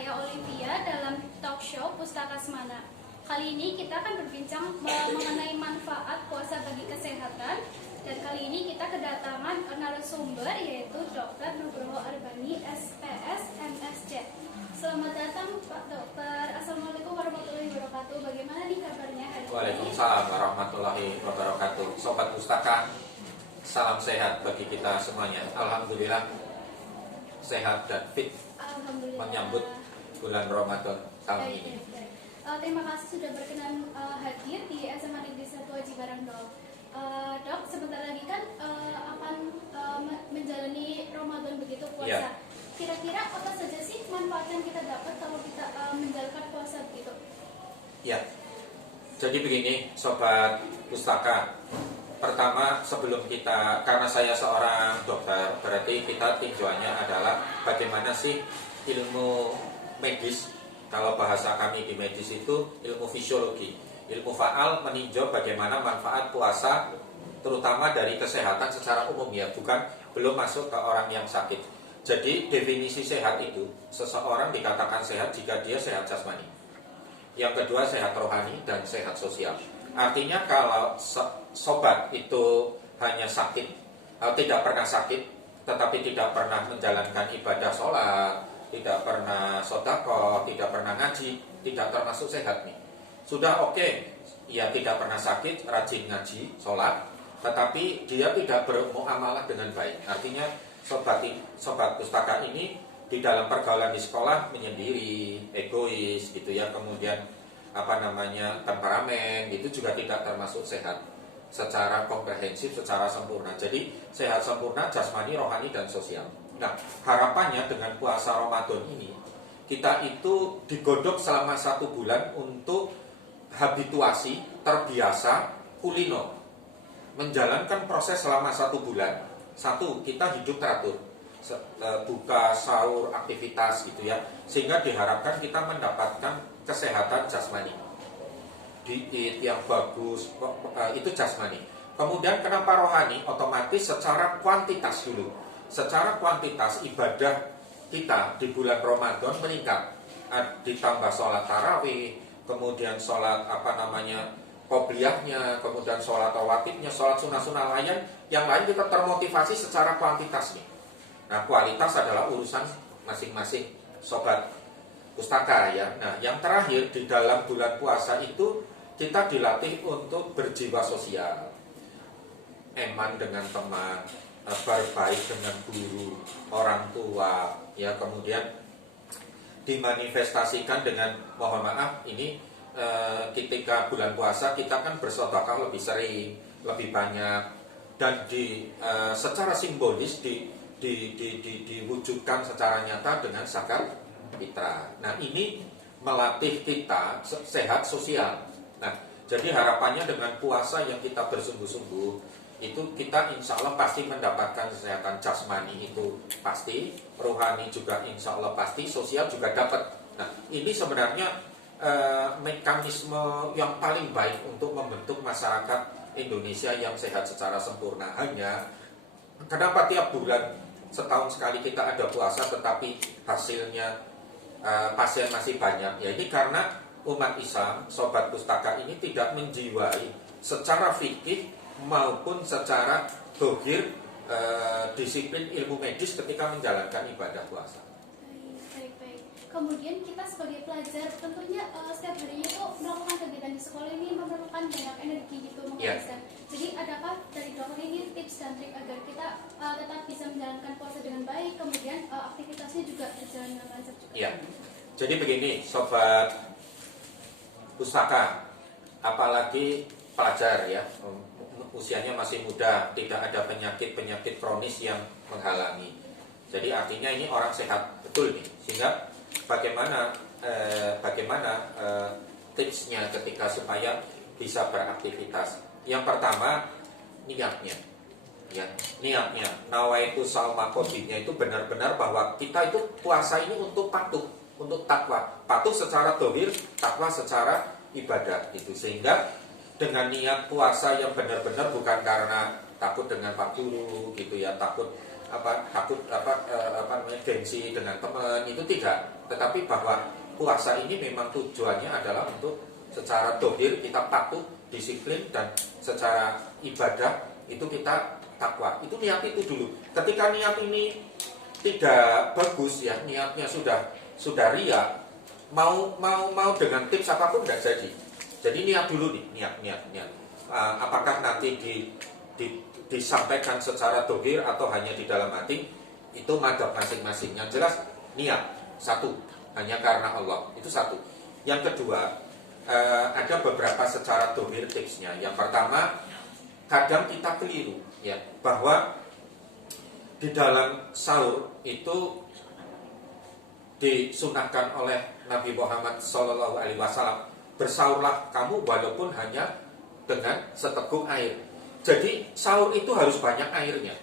saya Olivia dalam talk show Pustaka Semana. Kali ini kita akan berbincang mengenai manfaat puasa bagi kesehatan. Dan kali ini kita kedatangan narasumber yaitu Dr. Nugroho Arbani, SPS, MSc. Selamat datang Pak Dokter. Assalamualaikum warahmatullahi wabarakatuh. Bagaimana nih kabarnya hari ini? Waalaikumsalam warahmatullahi wabarakatuh. Sobat Pustaka, salam sehat bagi kita semuanya. Alhamdulillah sehat dan fit menyambut bulan Ramadan tahun ini. Terima kasih sudah berkenan hadir di SMA Negeri 1 Haji Barangdol. Dok, sebentar lagi kan akan menjalani Ramadan begitu puasa. Ya. Kira-kira apa saja sih manfaat yang kita dapat kalau kita menjalankan puasa begitu? Ya, jadi begini Sobat Pustaka. Pertama, sebelum kita, karena saya seorang dokter, berarti kita tinjauannya adalah bagaimana sih ilmu medis. Kalau bahasa kami di medis itu ilmu fisiologi. Ilmu faal meninjau bagaimana manfaat puasa, terutama dari kesehatan secara umum ya, belum masuk ke orang yang sakit. Jadi definisi sehat itu, seseorang dikatakan sehat jika dia sehat jasmani. Yang kedua sehat rohani dan sehat sosial. Artinya kalau sobat itu hanya sakit, tidak pernah sakit, tetapi tidak pernah menjalankan ibadah sholat, tidak pernah sedekah, tidak pernah ngaji, tidak termasuk sehat nih. Sudah oke, ya tidak pernah sakit, rajin ngaji, sholat, tetapi dia tidak bermuamalah dengan baik. Artinya sobat pustaka ini di dalam pergaulan di sekolah menyendiri, egois gitu ya, kemudian temperamen itu juga tidak termasuk sehat secara komprehensif, secara sempurna. Jadi sehat sempurna jasmani, rohani dan sosial. Nah, harapannya dengan puasa Ramadan ini kita itu digodok selama 1 bulan untuk habituasi, terbiasa, kulino, menjalankan proses selama 1 bulan. 1, kita hidup teratur, buka, sahur, aktivitas gitu ya, sehingga diharapkan kita mendapatkan kesehatan jasmani, diet yang bagus, itu jasmani. Kemudian kenapa rohani? Otomatis secara kuantitas dulu, secara kuantitas ibadah kita di bulan Ramadan meningkat, ditambah sholat tarawih, kemudian sholat qobliyahnya, kemudian sholat rawatibnya, sholat sunnah-sunnah lain, yang lain kita termotivasi secara kuantitas nih. Nah, kualitas adalah urusan masing-masing sobat pustaka ya. Nah, yang terakhir di dalam bulan puasa itu kita dilatih untuk berjiwa sosial, eman dengan teman, berbaik dengan guru, orang tua, ya, kemudian dimanifestasikan dengan, mohon maaf, ini ketika bulan puasa kita kan bersedekah lebih sering, lebih banyak, dan secara simbolis diwujudkan secara nyata dengan zakat fitrah. Nah, ini melatih kita sehat sosial. Nah, jadi harapannya dengan puasa yang kita bersungguh-sungguh itu kita insya Allah pasti mendapatkan kesehatan jasmani itu pasti, rohani juga insya Allah pasti, sosial juga dapat. Nah, ini sebenarnya mekanisme yang paling baik untuk membentuk masyarakat Indonesia yang sehat secara sempurna. Hanya kenapa tiap bulan setahun sekali kita ada puasa tetapi hasilnya pasien masih banyak? Ya ini karena umat Islam, sobat pustaka ini tidak menjiwai secara fikih maupun secara dohir disiplin ilmu medis ketika menjalankan ibadah puasa. Baik. Kemudian kita sebagai pelajar tentunya setiap harinya itu melakukan kegiatan di sekolah ini memerlukan banyak energi gitu menghabiskan. Jadi adakah dari dokter ini tips dan trik agar kita tetap bisa menjalankan puasa dengan baik, kemudian aktivitasnya juga berjalan dengan lancar juga? Iya. Jadi begini sobat pustaka, apalagi pelajar ya, usianya masih muda, tidak ada penyakit kronis yang menghalangi. Jadi artinya ini orang sehat betul nih. Sehingga bagaimana tipsnya ketika supaya bisa beraktivitas? Yang pertama niatnya. Ya, niatnya. Nawaitu sauma qadhinya itu benar-benar bahwa kita itu puasa ini untuk patuh, untuk takwa. Patuh secara dohir, takwa secara ibadah itu. Sehingga dengan niat puasa yang benar-benar bukan karena takut dengan Pak Guru gitu ya, takut takut namanya gengsi dengan teman, itu tidak. Tetapi bahwa puasa ini memang tujuannya adalah untuk secara dohir kita patuh, disiplin, dan secara ibadah itu kita takwa. Itu niat itu dulu. Ketika niat ini tidak bagus ya, niatnya sudah riya, mau dengan tips apapun tidak jadi. Jadi niat dulu nih, niat. Apakah nanti disampaikan secara dohir atau hanya di dalam hati, itu madhab masing-masing. Yang jelas niat satu, hanya karena Allah, itu satu. Yang kedua, ada beberapa secara dohir tipsnya. Yang pertama, kadang kita keliru ya, bahwa di dalam sahur itu disunahkan oleh Nabi Muhammad SAW, bersahurlah kamu walaupun hanya dengan seteguk air. Jadi sahur itu harus banyak airnya.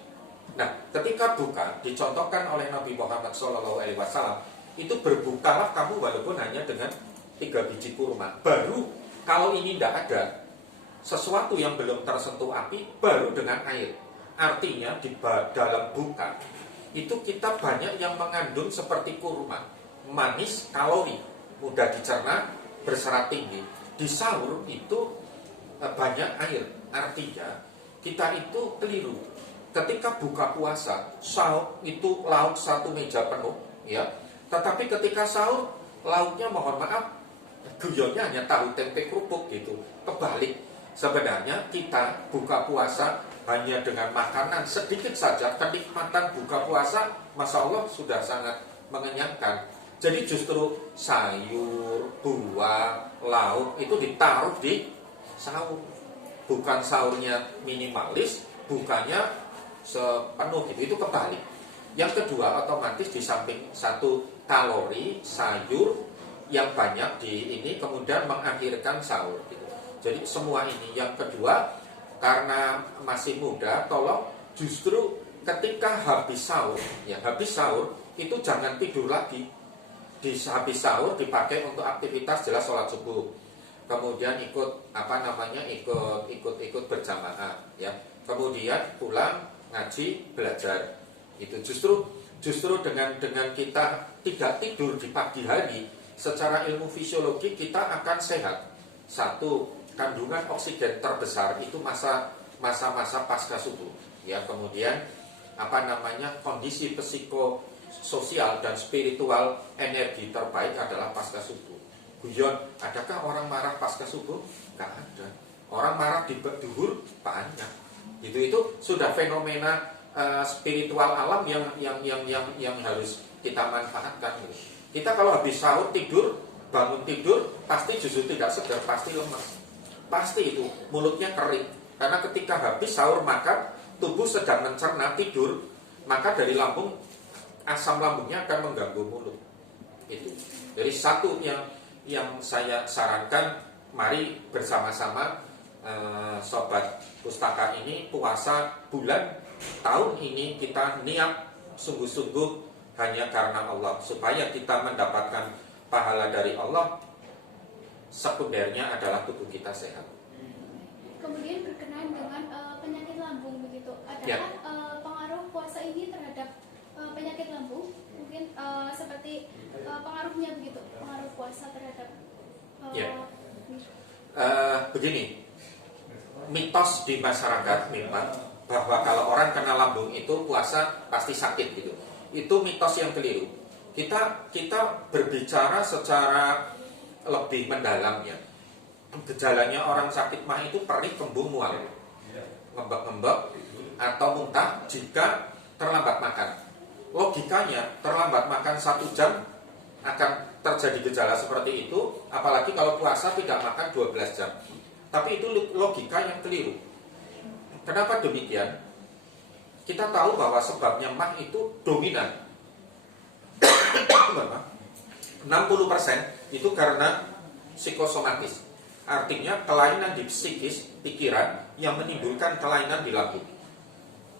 Nah, ketika buka dicontohkan oleh Nabi Muhammad SAW, itu berbukalah kamu walaupun hanya dengan 3 biji kurma. Baru kalau ini tidak ada sesuatu yang belum tersentuh api, baru dengan air. Artinya di dalam buka itu kita banyak yang mengandung seperti kurma, manis, kalori, mudah dicerna, berserat tinggi. Di sahur itu banyak air. Artinya kita itu keliru. Ketika buka puasa, sahur itu lauk 1 meja penuh ya. Tetapi ketika sahur, lauknya mohon maaf, guyonnya hanya tahu tempe kerupuk gitu. Kebalik. Sebenarnya kita buka puasa hanya dengan makanan sedikit saja, kenikmatan buka puasa, Masya Allah sudah sangat mengenyangkan. Jadi justru sayur, buah, lauk itu ditaruh di sahur. Bukan sahurnya minimalis, bukannya sepenuh gitu, itu kebalik. Yang kedua, otomatis di samping satu kalori, sayur yang banyak di ini, kemudian mengakhirkan sahur gitu. Jadi semua ini. Yang kedua, karena masih muda, tolong justru ketika habis sahur, ya habis sahur itu jangan tidur lagi. Habis sahur dipakai untuk aktivitas, jelas sholat subuh, kemudian ikut ikut berjamaah ya, kemudian pulang ngaji belajar. Itu justru dengan kita tidak tidur di pagi hari, secara ilmu fisiologi kita akan sehat. Satu, kandungan oksigen terbesar itu masa-masa pasca subuh ya. Kemudian kondisi psikososial dan spiritual energi terbaik adalah pasca subuh. Guyon, adakah orang marah pasca subuh? Enggak ada. Orang marah di duhur banyak. Itu sudah fenomena spiritual alam yang harus kita manfaatkan. Kita kalau habis sahur tidur, bangun tidur, pasti justru tidak segar, pasti lemas. Pasti itu mulutnya kering. Karena ketika habis sahur makan, tubuh sedang mencerna tidur, maka dari lambung, asam lambungnya akan mengganggu mulut. Itu. Jadi satu yang saya sarankan, mari bersama-sama sobat pustaka ini puasa bulan tahun ini kita niat sungguh-sungguh hanya karena Allah, supaya kita mendapatkan pahala dari Allah. Sekundernya adalah tubuh kita sehat. Kemudian berkenaan dengan penyakit lambung begitu, adakah Ya. Pengaruh puasa ini terhadap penyakit lambung? Mungkin seperti pengaruhnya begitu, pengaruh puasa terhadap Ya. Begini, mitos di masyarakat memang bahwa kalau orang kena lambung itu puasa pasti sakit gitu. Itu mitos yang keliru. Kita berbicara secara lebih mendalamnya. Gejalanya orang sakit mah itu perih, kembung, mual, ngembek-ngembek atau muntah jika terlambat makan. Logikanya terlambat makan 1 jam akan terjadi gejala seperti itu, apalagi kalau puasa tidak makan 12 jam. Tapi itu logika yang keliru. Kenapa demikian? Kita tahu bahwa sebabnya mah itu dominan. 60% itu karena psikosomatis. Artinya kelainan di psikis, pikiran yang menimbulkan kelainan di lambung.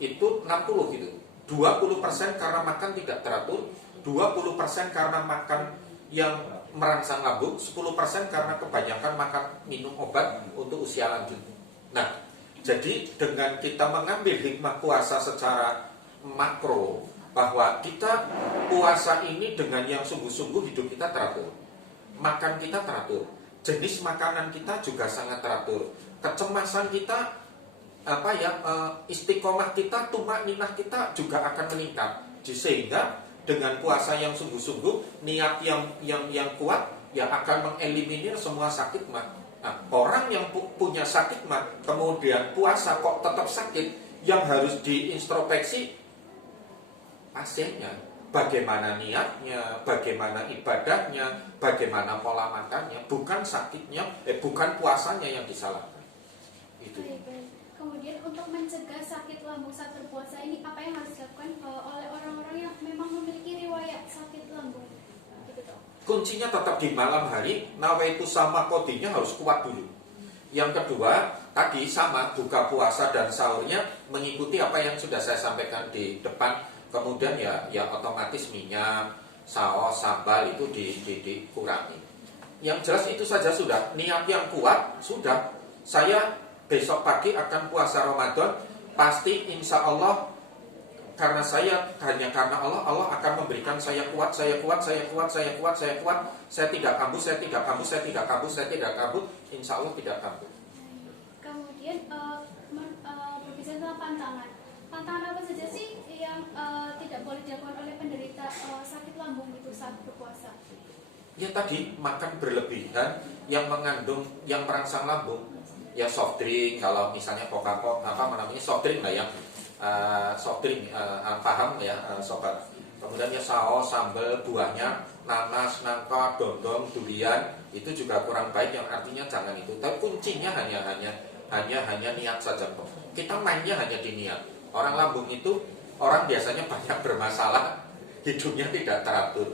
Itu 60 gitu. 20% karena makan tidak teratur, 20% karena makan yang merangsang lambung, 10% karena kebanyakan makan minum obat untuk usia lanjut. Nah, jadi dengan kita mengambil hikmah puasa secara makro, bahwa kita puasa ini dengan yang sungguh-sungguh hidup kita teratur, makan kita teratur, jenis makanan kita juga sangat teratur, kecemasan kita istiqomah kita, tumakninah kita juga akan meningkat. Sehingga dengan puasa yang sungguh-sungguh, niat yang kuat yang akan mengeliminir semua sakit mah. Nah, orang yang punya sakit mah kemudian puasa kok tetap sakit, yang harus diintrospeksi pasiennya, bagaimana niatnya, bagaimana ibadahnya, bagaimana pola makannya, bukan sakitnya, bukan puasanya yang disalahkan. Itu. Baik. Kemudian untuk mencegah sakit lambung saat berpuasa ini, apa yang harus dilakukan oleh orang-orang yang memang memiliki riwayat sakit lambung? Gitu, Dok. Kuncinya tetap di malam hari, nawaitu sama kodinya harus kuat dulu. Yang kedua, tadi sama buka puasa dan sahurnya mengikuti apa yang sudah saya sampaikan di depan. Kemudian ya otomatis minyak, saus, sambal itu dikurangi. Yang jelas itu saja sudah. Niat yang kuat sudah. Saya besok pagi akan puasa Ramadan, pasti insya Allah, karena saya hanya karena Allah, Allah akan memberikan saya kuat, saya tidak kambuh, insya Allah tidak kambuh. Kemudian berbicara tentang pantangan. Pantangan apa saja sih yang tidak boleh dilakukan oleh penderita sakit lambung itu saat berpuasa? Ya tadi, makan berlebihan yang mengandung, yang merangsang lambung. Ya soft drink, kalau misalnya Coca-Cola, soft drink lah ya, soft drink, paham ya sobat. Kemudian ya saus, sambal, buahnya, nanas, nangka, dondong, durian, itu juga kurang baik, yang artinya jangan itu. Tapi kuncinya hanya niat saja. Kita mainnya hanya di niat. Orang lambung itu, orang biasanya banyak bermasalah, hidupnya tidak teratur.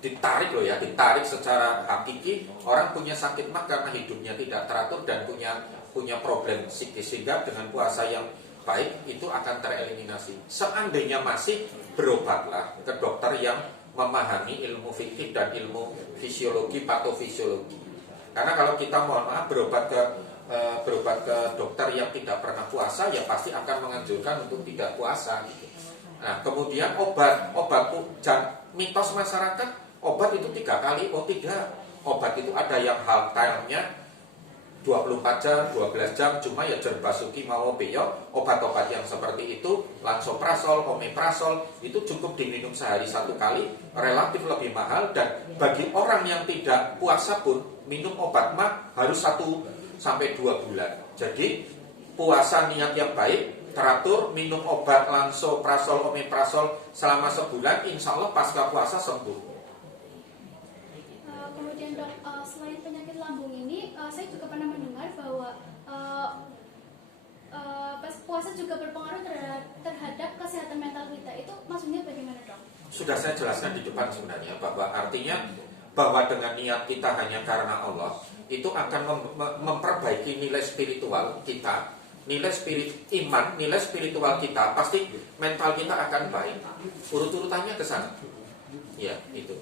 Ditarik secara hakiki, orang punya sakit mah karena hidupnya tidak teratur dan punya problem psikis, sehingga dengan puasa yang baik itu akan tereliminasi. Seandainya masih, berobatlah ke dokter yang memahami ilmu fikih dan ilmu fisiologi, patofisiologi. Karena kalau kita mohon maaf berobat ke dokter yang tidak pernah puasa, ya pasti akan menganjurkan untuk tidak puasa gitu. Nah, kemudian obat mitos masyarakat, obat itu 3 kali, tidak. Obat itu ada yang half time-nya 24 jam, 12 jam, cuma ya jerbasuki mau beyo. Obat-obat yang seperti itu, lansoprazol, omeprazol, itu cukup diminum sehari 1 kali, relatif lebih mahal. Dan bagi orang yang tidak puasa pun, minum obat mah harus 1 sampai 2 bulan. Jadi puasa niat yang baik, teratur, minum obat lansoprazol, omeprazol selama sebulan, insya Allah pasca puasa sembuh. Kemudian dok, selain penyakit lambung ini, saya juga pernah mendengar bahwa pas puasa juga berpengaruh terhadap kesehatan mental kita. Itu maksudnya bagaimana dok? Sudah saya jelaskan di depan sebenarnya, bahwa artinya bahwa dengan niat kita hanya karena Allah, itu akan memperbaiki nilai spiritual kita, nilai iman, nilai spiritual kita, pasti mental kita akan baik. Urut-urutannya ke sana. Ya, itu.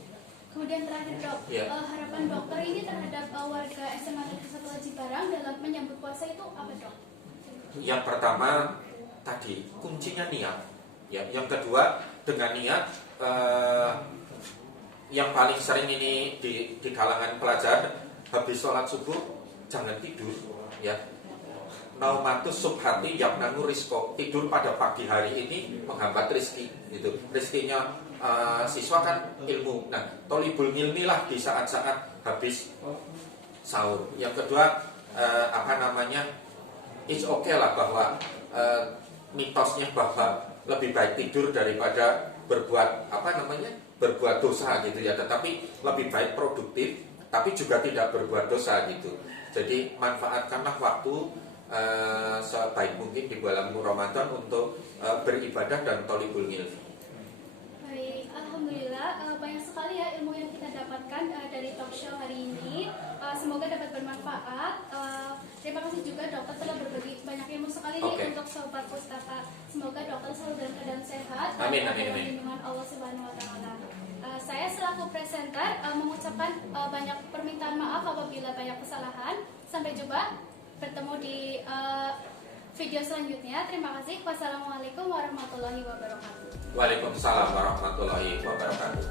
Kemudian terakhir dok, Ya. Harapan dokter ini terhadap warga SMA Negeri 1 Haji Barang dalam menyambut puasa itu apa dok? Yang pertama tadi kuncinya niat. Ya, yang kedua dengan niat, yang paling sering ini di kalangan pelajar, habis sholat subuh jangan tidur. Ya, naumatus subhati yamnanu rizko, tidur pada pagi hari ini menghambat rizki. Gitu. Rizkinya siswa kan ilmu. Nah, tolibul ilmi lah di saat-saat habis sahur. Yang kedua, it's okay lah bahwa mitosnya bahwa lebih baik tidur daripada berbuat dosa gitu ya. Tetapi lebih baik produktif, tapi juga tidak berbuat dosa gitu. Jadi manfaatkanlah waktu sebaik mungkin di bulan Ramadan untuk beribadah dan tolibul ilmi. Baik, alhamdulillah banyak sekali ya ilmu yang kita dapatkan dari talk show hari ini. Semoga dapat bermanfaat. Terima kasih juga dokter telah berbagi banyak ilmu sekali nih untuk sobat pustaka. Semoga dokter selalu dalam keadaan sehat dan dalam lindungan Allah Subhanahu Wa Taala. Saya selaku presenter mengucapkan banyak permintaan maaf apabila banyak kesalahan. Sampai jumpa, bertemu di video selanjutnya. Terima kasih. Wassalamualaikum warahmatullahi wabarakatuh. Waalaikumsalam warahmatullahi wabarakatuh.